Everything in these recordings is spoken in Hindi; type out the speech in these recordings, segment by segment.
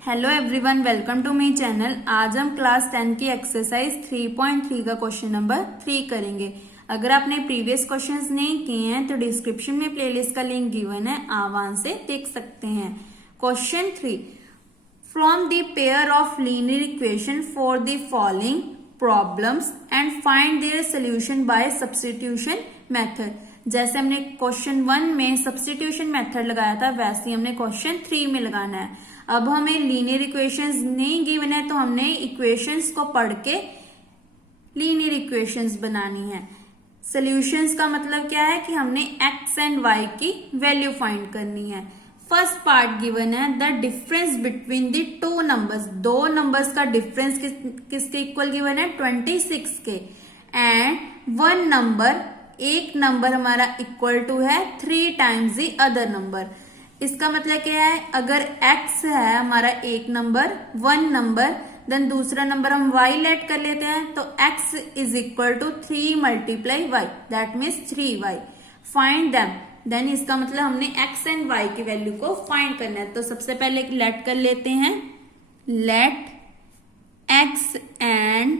Hello everyone, welcome to my channel. आज हम क्लास 10 की एक्सरसाइज 3.3 का क्वेश्चन नंबर 3 करेंगे। अगर आपने प्रीवियस क्वेश्चंस नहीं किए हैं तो डिस्क्रिप्शन में प्लेलिस्ट का लिंक गिवन है, आप वहां से देख सकते हैं। Question 3, from the pair of linear equation for the following problems and find their solution by substitution method. जैसे हमने क्वेश्चन 1 में सब्स्टिट्यूशन मेथड लगाया था, वैसे ही हमने क्वेश्चन 3 में लगाना है। अब हमें लीनियर इक्वेशंस नहीं गिवन है तो हमने इक्वेशंस को पढ़ के लीनियर इक्वेशंस बनानी है। सॉल्यूशंस का मतलब क्या है कि हमने x एंड y की वैल्यू फाइंड करनी है। फर्स्ट पार्ट गिवन है the difference between the two numbers. दो नंबर्स का डिफरेंस किसके इक्वल गिवन है? 26 के। एंड वन नंबर, एक नंबर हमारा इक्वल टू है 3 टाइम्स द अदर नंबर। इसका मतलब क्या है? अगर x है हमारा एक नंबर, वन नंबर, देन दूसरा नंबर हम y लेट कर लेते हैं तो x is equal to 3 multiply y, that means 3y। Find them, then इसका मतलब हमने x एंड y की वैल्यू को फाइंड करना है। तो सबसे पहले लेट कर लेते हैं, let x and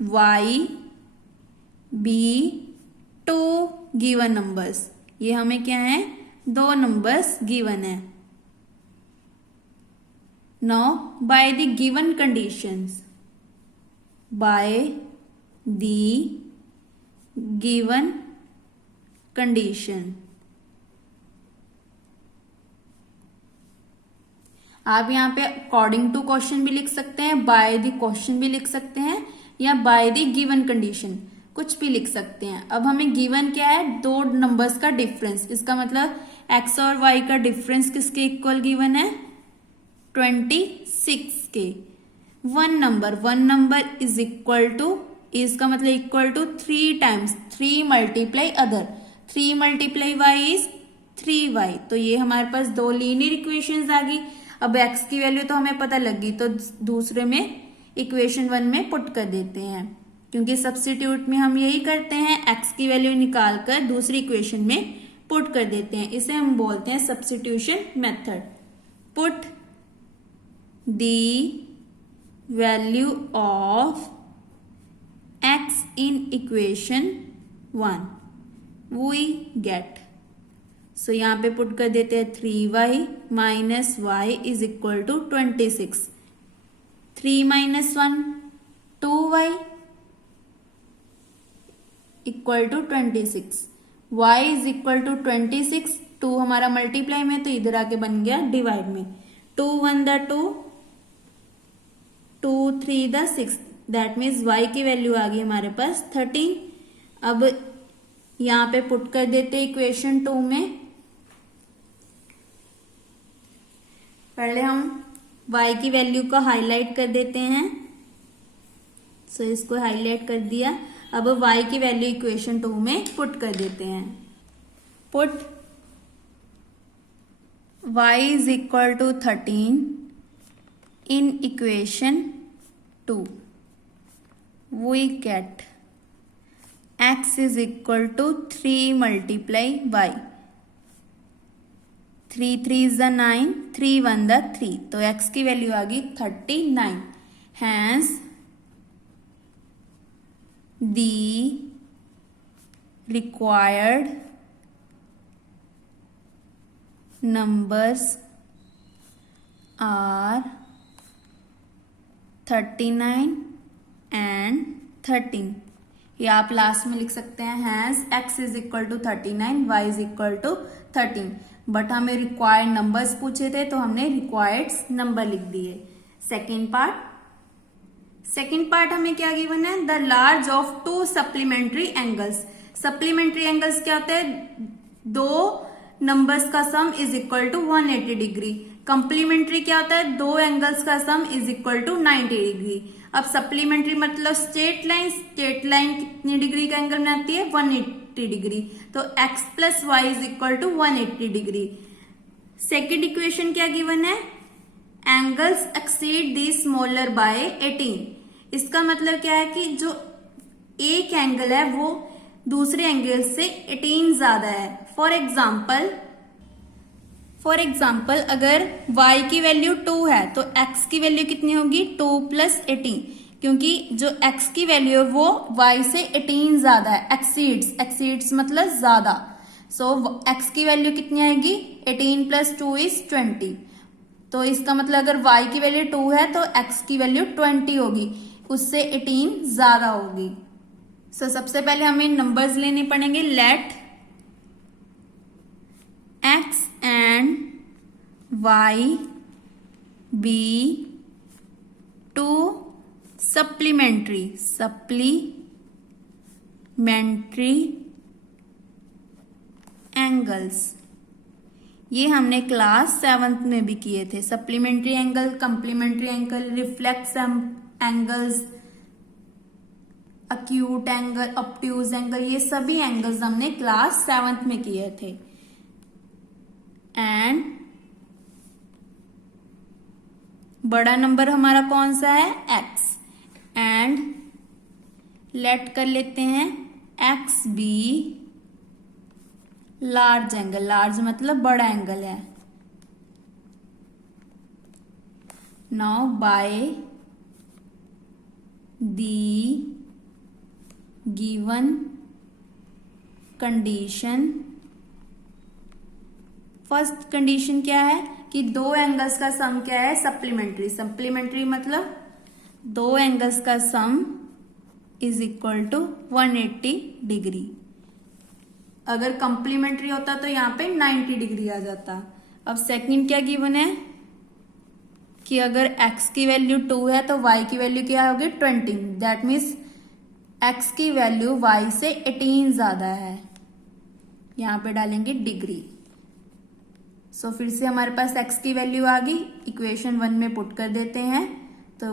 y be two given numbers. ये हमें क्या है? दो नंबर्स गिवन है। Now by the given conditions, bye the given condition, आप यहां पे अकॉर्डिंग टू क्वेश्चन भी लिख सकते हैं, बाय द क्वेश्चन भी लिख सकते हैं, या बाय द गिवन कंडीशन कुछ भी लिख सकते हैं। अब हमें गिवन क्या है? दो नंबर्स का डिफरेंस। इसका मतलब x और y का डिफरेंस किसके इक्वल गिवन है? 26 के। One number is equal to, इसका मतलब equal to 3 times 3 multiply other, 3 multiply y is 3y। तो ये हमारे पास दो लीनियर इक्वेशंस आ गई। अब x की वैल्यू तो हमें पता लगी, तो दूसरे में इक्वेशन 1 में पुट कर देते हैं, क्योंकि सब्स्टिट्यूट में हम यही करते हैं, x की वैल्यू निकाल कर दूसरी इक्वेशन में पुट कर देते हैं। इसे हम बोलते हैं substitution method. Put the value of x in equation 1 we get. So यहां पे पुट कर देते हैं 3y minus y is equal to 26। 3 minus 1 2y equal to 26। y is equal to 26। 2 हमारा मल्टीप्लाई में तो इधर आके बन गया डिवाइड में। 2 1 the 2, 2 3 the 6, that means y की वैल्यू आ गई हमारे पास 13। अब यहां पे पुट कर देते इक्वेशन 2 में। पहले हम y की वैल्यू को हाईलाइट कर देते हैं, सो इसको हाईलाइट कर दिया। अब y की वैल्यू इक्वेशन 2 में पुट कर देते हैं। Put y is equal to 13 in equation 2 we get x is equal to 3 multiply y। 3 3 is the 9, 3 1 the 3, तो x की वैल्यू आ गई 39। Hence the required numbers are 39 and 13। ये आप लास्ट में लिख सकते हैं, hence x is equal to 39, y is equal to 13। But हमें रिक्वायर्ड नंबर्स पूछे थे तो हमने रिक्वायर्ड नंबर लिख दिए। सेकेंड पार्ट हमें क्या गिवन है? The large of two supplementary angles. Supplementary angles क्या होते हैं? दो नंबर्स का sum is equal to 180 degree. Complementary क्या होता है? दो एंगल्स का sum is equal to 90 degree. अब सप्लीमेंट्री मतलब स्ट्रेट लाइन कितनी डिग्री का एंगल बनाती है? 180 डिग्री। तो x plus y is equal to 180 degree. Second equation क्या गिवन है? Angles exceed the smaller by 18। इसका मतलब क्या है कि जो एक एंगल है वो दूसरे एंगल से 18 ज्यादा है। फॉर एग्जाम्पल फॉर एग्जाम्पल अगर y की वैल्यू 2 है तो x की वैल्यू कितनी होगी 2 + 18, क्योंकि जो x की वैल्यू है वो y से 18 ज्यादा है, एक्सीड्स मतलब ज्यादा। सो x की वैल्यू कितनी आएगी 18 + 2 = 20। तो इसका मतलब अगर y की वैल्यू 2 है तो x की वैल्यू 20 होगी, उससे 18 ज्यादा होगी। सो सबसे पहले हमें नंबर्स लेने पड़ेंगे। Let x and y be two supplementary angles. ये हमने क्लास 7th में भी किए थे। Supplementary angle, complementary angle, reflex angles, acute angle, obtuse angle, ये सभी एंगल्स हमने क्लास 7th में किए थे। एंड बड़ा नंबर हमारा कौन सा है x। एंड लेट कर लेते हैं x B large angle, large मतलब बड़ा एंगल है। Now by the given condition, first condition क्या है कि दो एंगल्स का सम क्या है सप्लीमेंट्री मतलब दो एंगल्स का sum is equal to 180 degree. अगर कंप्लीमेंट्री होता तो यहाँ पे 90 डिग्री आ जाता। अब सेकंड क्या गिवन है कि अगर x की वैल्यू 2 है तो y की वैल्यू क्या होगी 20। दैट मीन्स x की वैल्यू y से 18 ज्यादा है, यहां पे डालेंगे डिग्री। सो फिर से हमारे पास x की वैल्यू आ गई, इक्वेशन 1 में पुट कर देते हैं तो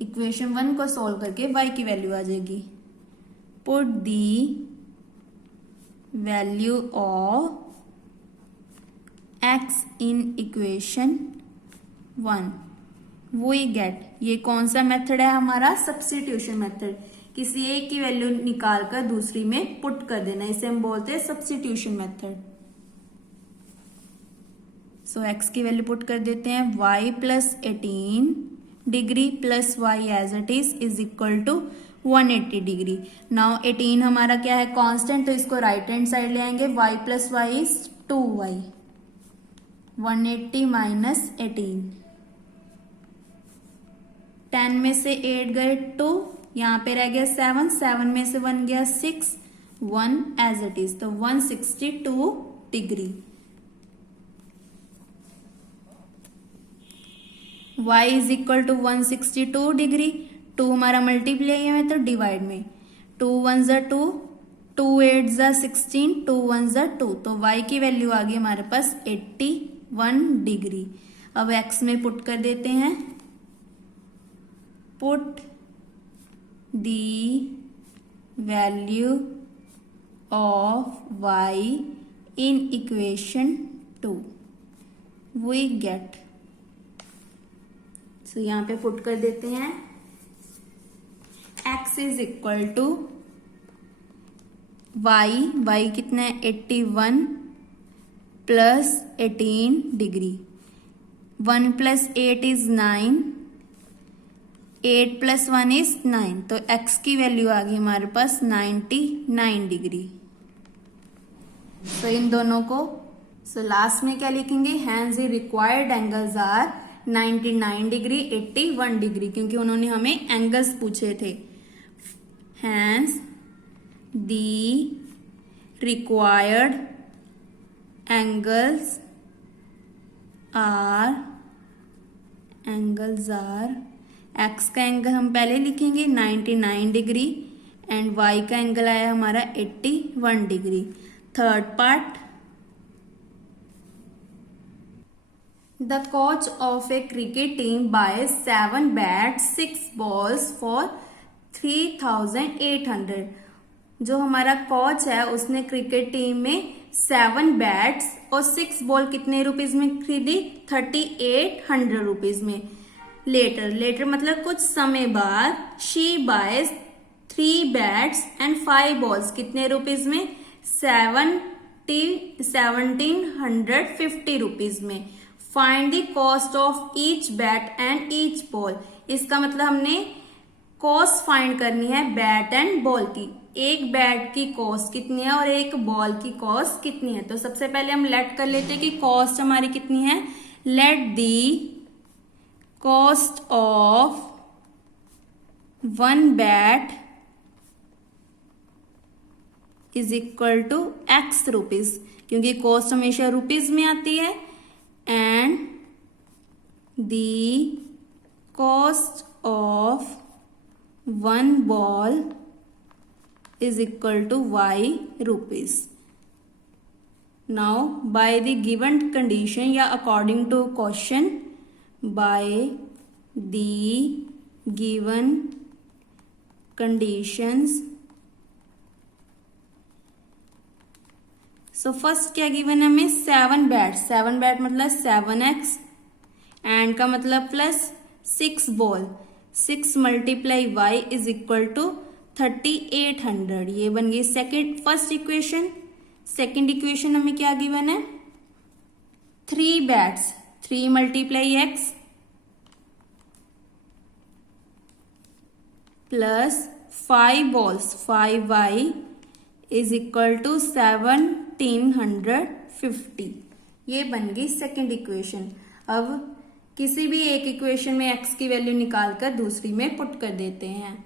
इक्वेशन 1 को सोल्व करके y की वैल्यू आ जाएगी। Put the value of x in equation 1 we get. ये कौन सा मेथड है हमारा सब्स्टिट्यूशन मेथड। किसी एक की वैल्यू निकाल कर दूसरी में पुट कर देना, इसे हम बोलते हैं सब्स्टिट्यूशन मेथड। सो x की वैल्यू पुट कर देते हैं y + 18 degree plus y as it is equal to 180 degree. Now 18 हमारा क्या है कांस्टेंट, तो इसको राइट हैंड साइड ले आएंगे। y + y is 2y, 180 minus 18, 10 में से 8 गए 2, यहां पे रह गया 7, 7 में से 1 गया 6, 1 एज इट इज, तो 162 degree. y is equal to 162 degree. 2 हमारा मल्टीप्लाई में तो डिवाइड में, 2 1 = 2, 2 8 = 16, 2 1 = 2, तो y की वैल्यू आ गई हमारे पास 81 डिग्री। अब x में पुट कर देते हैं। Put the value of y in equation 2 we get. So यहां पे पुट कर देते हैं x is equal to y कितना है 81 प्लस 18 डिग्री, 1 + 8 इज 9, 8 + 1 इज 9, तो x की वैल्यू आ गई हमारे पास 99 डिग्री। तो इन दोनों को लास्ट में क्या लिखेंगे, hence the required angles are 99 degree 81 degree, क्योंकि उन्होंने हमें एंगल्स पूछे थे। Hence the required angles are x का एंगल हम पहले लिखेंगे 99 डिग्री एंड y का एंगल आया हमारा 81 degree. Third part, The coach of a cricket team buys 7 bats, 6 balls for 3,800। जो हमारा कोच है उसने क्रिकेट टीम में 7 बैट्स और 6 बॉल कितने रुपीज में खरीदी 3,800 रुपीज में। लेटर मतलब कुछ समय बाद she boys 3 bats and 5 balls कितने रुपीज में 7 1750 रुपीज में। Find the cost of each bat and each ball. इसका मतलब हमने कॉस्ट फाइंड करनी है बैट एंड बॉल की। एक बैट की कॉस्ट कितनी है और एक बॉल की कॉस्ट कितनी है। तो सबसे पहले हम लेट कर लेते हैं कि कॉस्ट हमारी कितनी है। Let the cost of one bat is equal to x rupees, क्योंकि कॉस्ट हमेशा रुपीज में आती है। And the cost of one ball is equal to y rupees. Now by the given condition या according to question, by the given conditions, so first क्या given है हमें 7 बैट। 7 बैट मतलब 7x एंड का मतलब plus 6 ball. 6 multiply y is equal to 3800। ये बन गई फर्स्ट इक्वेशन। सेकेंड इक्वेशन हमें क्या गिवन है। 3 bats 3 multiply x plus 5 balls 5y is equal to 1750। ये बन गई सेकेंड इक्वेशन। अब किसी भी एक इक्वेशन में x की वैल्यू निकालकर दूसरी में पुट कर देते हैं।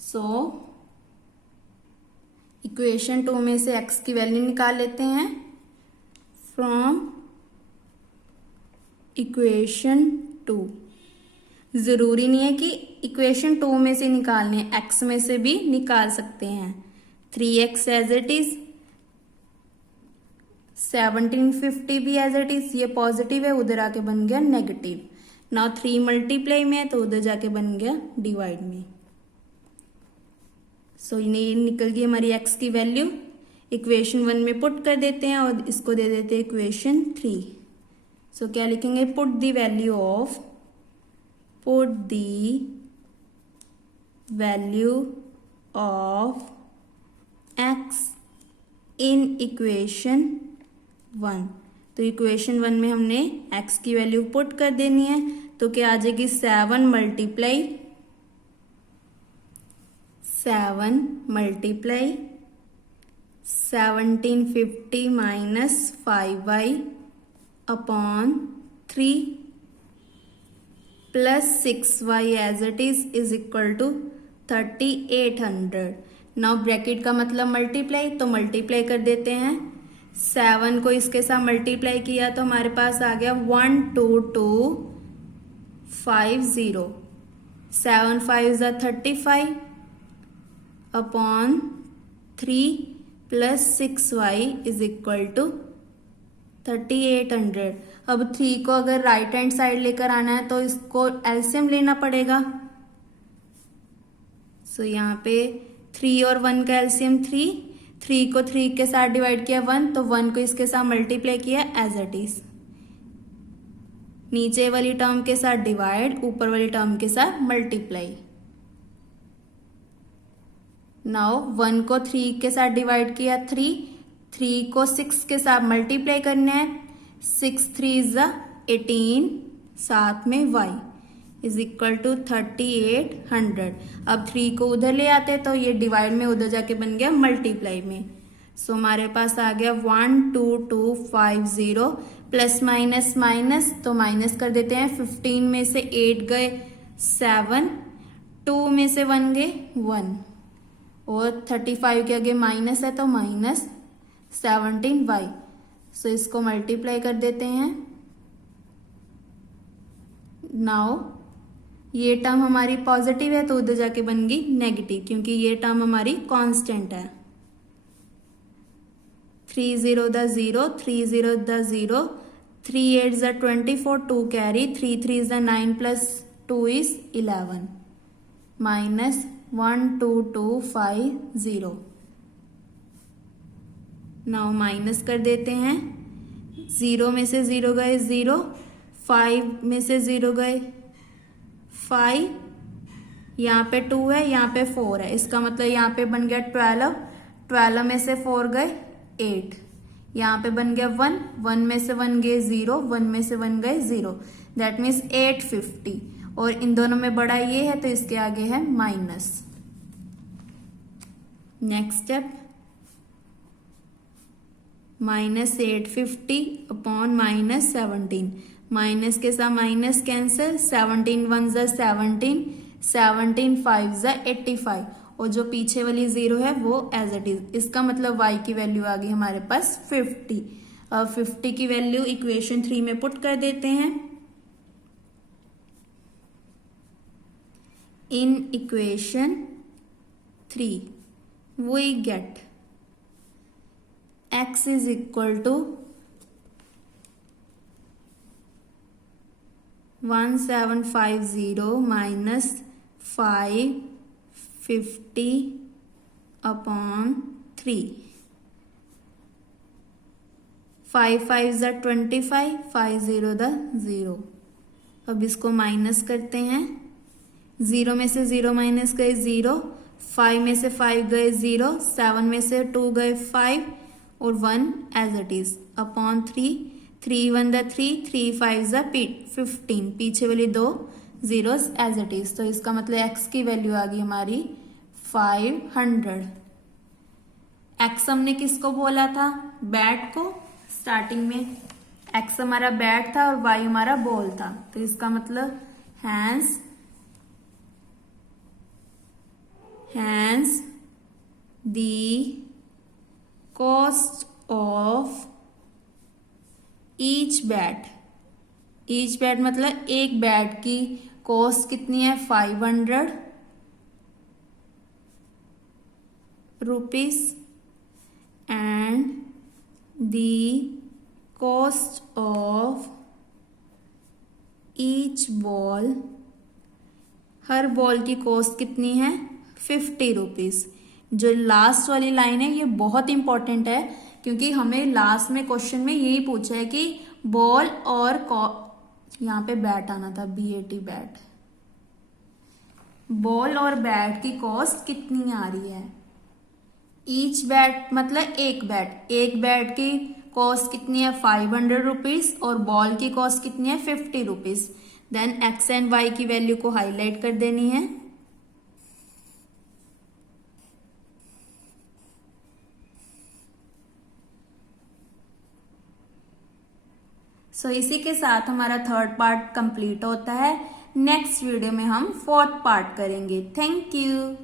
सो इक्वेशन 2 में से x की वैल्यू निकाल लेते हैं। फ्रॉम इक्वेशन 2, जरूरी नहीं है कि इक्वेशन 2 में से निकालने, x में से भी निकाल सकते हैं। 3x एज इट इज, 1750 भी एज इट इज। ये पॉजिटिव है, उधर आके बन गया नेगेटिव। नाउ 3 मल्टीप्लाई में है तो उधर जाके बन गया डिवाइड में। सो ये निकल गई हमारी x की वैल्यू। इक्वेशन 1 में पुट कर देते हैं और इसको दे देते हैं इक्वेशन 3। सो क्या लिखेंगे, put the value of x in equation 1। तो इक्वेशन 1 में हमने x की वैल्यू पुट कर देनी है। तो क्या आ जाएगी 7 multiply 1750 minus 5y upon 3 plus 6y as it is equal to 3800। Now bracket का मतलब मल्टीप्लाई, तो मल्टीप्लाई कर देते हैं। 7 को इसके साथ मल्टीप्लाई किया तो हमारे पास आ गया 12250। 7 5 is 35 upon 3 plus 6y is equal to 3800। अब 3 को अगर राइट हैंड साइड लेकर आना है तो इसको एलसीएम लेना पड़ेगा। सो यहाँ पे 3 और 1 का एलसीएम 3 को 3 के साथ डिवाइड किया 1, तो 1 को इसके साथ मल्टीप्लाई किया एज इट इज। नीचे वाली टर्म के साथ डिवाइड, ऊपर वाली टर्म के साथ मल्टीप्लाई। नाउ 1 को 3 के साथ डिवाइड किया 3 को 6 के साथ मल्टीप्लाई करना है। 6 3 इज 18, साथ में y इज इक्वल टू 3800। अब 3 को उधर ले आते तो ये डिवाइड में उधर जाके बन गया मल्टीप्लाई में। सो हमारे पास आ गया 12250 प्लस माइनस माइनस, तो माइनस कर देते हैं। 15 में से 8 गए 7, 2 में से 1 गए 1 और 35 के आगे माइनस है तो माइनस 17y। सो इसको मल्टीप्लाई कर देते हैं। नाउ ये टर्म हमारी पॉजिटिव है तो उधर जाके बन गई नेगेटिव, क्योंकि ये टर्म हमारी कांस्टेंट है। 3 0 the 0, 3 0 the 0, 3 8 the 24, 2 carry, 3 3 the 9 plus 2 is 11 minus 12250। Now minus कर देते हैं। 0 में से 0 गए 0, 5 में से 0 गए 5, यहाँ पे 2 है, यहाँ पे 4 है। इसका मतलब यहाँ पे बन गया 12 में से 4 गए 8, यहाँ पे बन गया 1, 1 में से 1 गए 0, 1 में से 1 गए 0, दैट मीन्स 850। और इन दोनों में बड़ा ये है तो इसके आगे है minus. Next step, -850 upon -17, minus के साथ माइनस कैंसिल, 17 1 ज़ा 17, 17 5 ज़ा 85, और जो पीछे वाली 0 है वो एज इट इज। इसका मतलब y की वैल्यू आ गई हमारे पास 50। अब 50 की वैल्यू इक्वेशन 3 में पुट कर देते हैं। In equation 3 we get x is equal to 1750 minus 550 upon 3। 5 5 ज़ा 25, 5 0 दा 0। अब इसको माइनस करते हैं। 0 में से 0 माइनस गए 0, 5 में से 5 गए 0, 7 में से 2 गए 5 और 1 एज इट इज अपॉन 3, 3 1 दा 3, 3 5 ज़ा 15, पीछे वाली 2 जीरोस एज इट इज। तो इसका मतलब x की वैल्यू आ गई हमारी 500। x हमने किसको बोला था? बैट को। स्टार्टिंग में x हमारा बैट था और y हमारा बॉल था, तो इसका मतलब hence the cost of each bat मतलब एक बैट की कॉस्ट कितनी है? 500 rupees and the cost of each ball, her ball की कॉस्ट कितनी है? 50 रुपीज। जो लास्ट वाली लाइन है ये बहुत इंपॉर्टेंट है, क्योंकि हमें लास्ट में क्वेश्चन में यही पूछा है कि बॉल और यहाँ पे बैट आना था, BAT बैट, बॉल और बैट की कॉस्ट कितनी आ रही है? ईच बैट मतलब एक बैट की कॉस्ट कितनी है? 500 रुपीज और बॉल की कॉस्ट कितनी है? 50 rupees. Then x and y की वैल्यू को हाईलाइट कर देनी है। इसी के साथ हमारा थर्ड पार्ट कंप्लीट होता है। नेक्स्ट वीडियो में हम फोर्थ पार्ट करेंगे। Thank you.